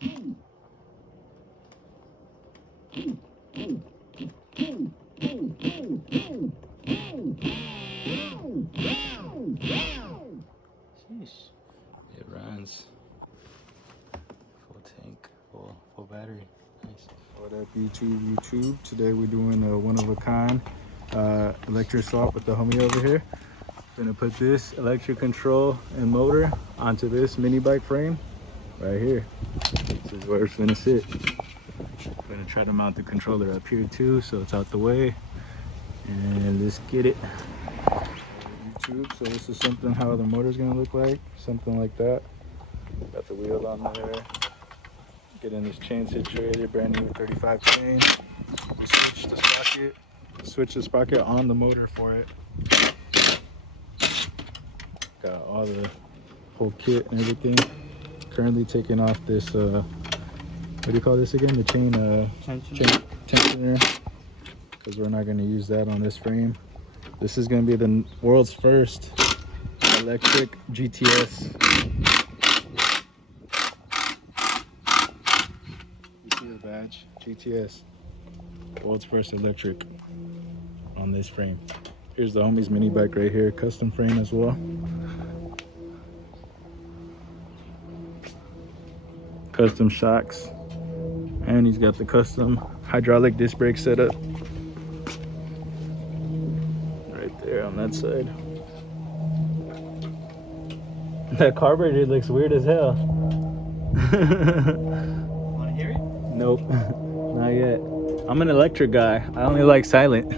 Sheesh. It runs. Full tank, full battery. Nice. What up, YouTube? Today we're doing a one-of-a-kind electric swap with the homie over here. Gonna put this electric control and motor onto this mini bike frame right here. This is where it's gonna sit. I'm gonna try to mount the controller up here too, so it's out the way. And let's get it. YouTube. So this is something how the motor's gonna look like, something like that. Got the wheel on there. Getting this chain situated, brand new 35 chain. Switch the sprocket on the motor for it. Got all the whole kit and everything. Currently taking off this what do you call this again? The chain tensioner, because we're not going to use that on this frame. This is going to be the world's first electric GTS. You see the badge? GTS. World's first electric on this frame. Here's the homie's mini bike right here, custom frame as well. Custom shocks, and he's got the custom hydraulic disc brake setup right there on that side. That carburetor looks weird as hell. Wanna hear it? Nope, not yet. I'm an electric guy. I only like silent.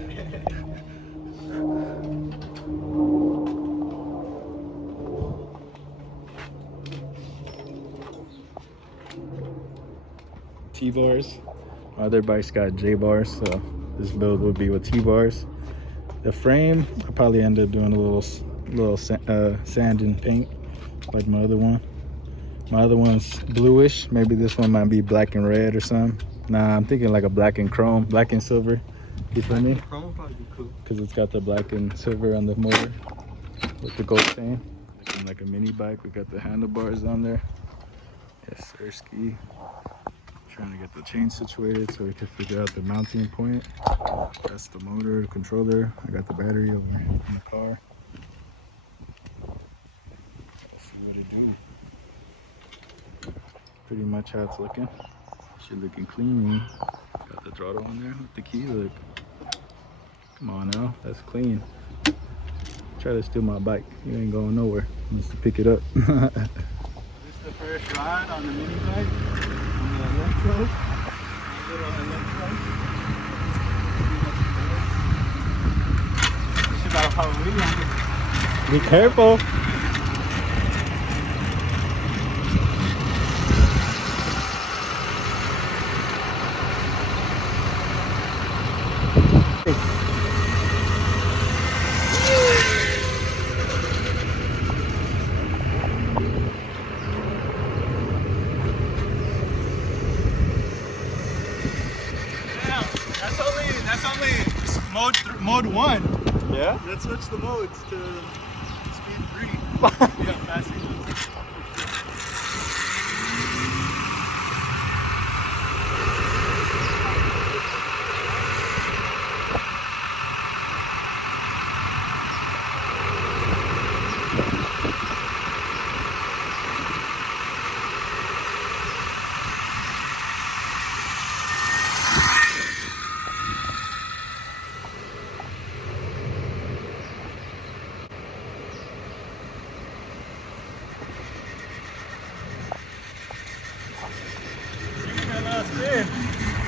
T-bars. My other bike's got J-bars, so this build would be with T-bars. The frame, I'll probably end up doing a little sand and paint like my other one. My other one's bluish. Maybe this one might be black and red or something. Nah, I'm thinking like a black and chrome, black and silver. You feel me? Chrome would probably be cool. Because it's got the black and silver on the motor with the gold chain. Looking like a mini bike. We got the handlebars on there. Yessirskiiii. Trying to get the chain situated so we can figure out the mounting point. That's the motor, the controller. I got the battery over in the car. Let's see what it do. Pretty much how it's looking. Shit looking clean. Got the throttle on there with the key. Look. Come on now, that's clean. Try to steal my bike. You ain't going nowhere. Let's pick it up. This is the first ride on the mini bike. Electro, little electro. It's about Halloween. Be careful. Mode 1. Yeah? Let's switch the modes to speed 3. Yeah, faster.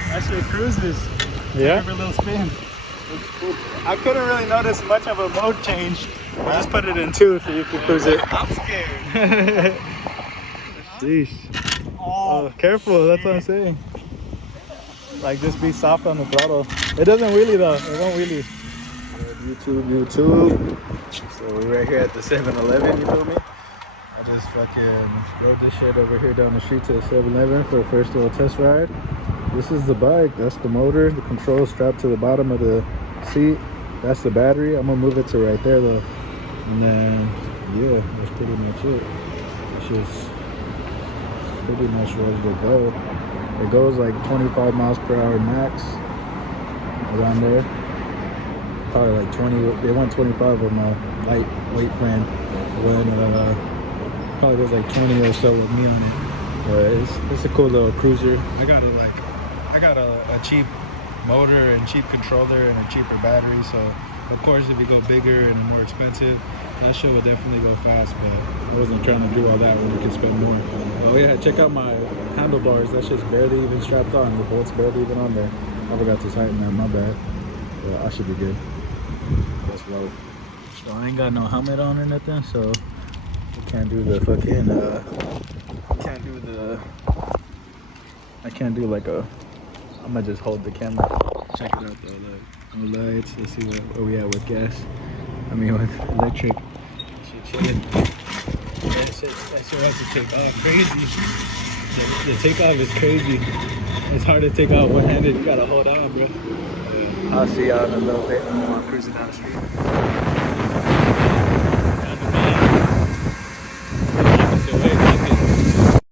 That shit cruises. Yeah? Every little spin. I couldn't really notice much of a mode change. I just put it in 2 so you can cruise it. I'm scared. Sheesh. Oh, careful, that's what I'm saying. Like, just be soft on the throttle. It doesn't wheelie though, it won't wheelie. YouTube. So we're right here at the 7-Eleven, you feel me? I just fucking rode this shit over here down the street to the 7-Eleven for the first little test ride. This is the bike, that's the motor, the control strapped to the bottom of the seat. That's the battery. I'm gonna move it to right there though. And then, yeah, that's pretty much it. It's just pretty much ready to go. It goes like 25 miles per hour max, around there. Probably like 20. They went 25 with my lightweight frame. When probably goes like 20 or so with me on it. It's a cool little cruiser. I got a cheap motor and cheap controller and a cheaper battery. So of course, if you go bigger and more expensive, that shit will definitely go fast. But I wasn't trying to do all that when we could spend more. Oh yeah, check out my handlebars. That shit's barely even strapped on. The bolt's barely even on there. I forgot to tighten that. My bad. But I should be good. That's low. So I ain't got no helmet on or nothing. So I can't do the fucking. I can't do like a. I'm gonna just hold the camera. Check it out though. Look. No lights. Let's see where we at with gas. I mean with electric. Shit chilling. That shit has to take off crazy. The takeoff is crazy. It's hard to take off one-handed. You gotta hold on, bro. I'll see y'all in a little bit. I'm cruising down the street.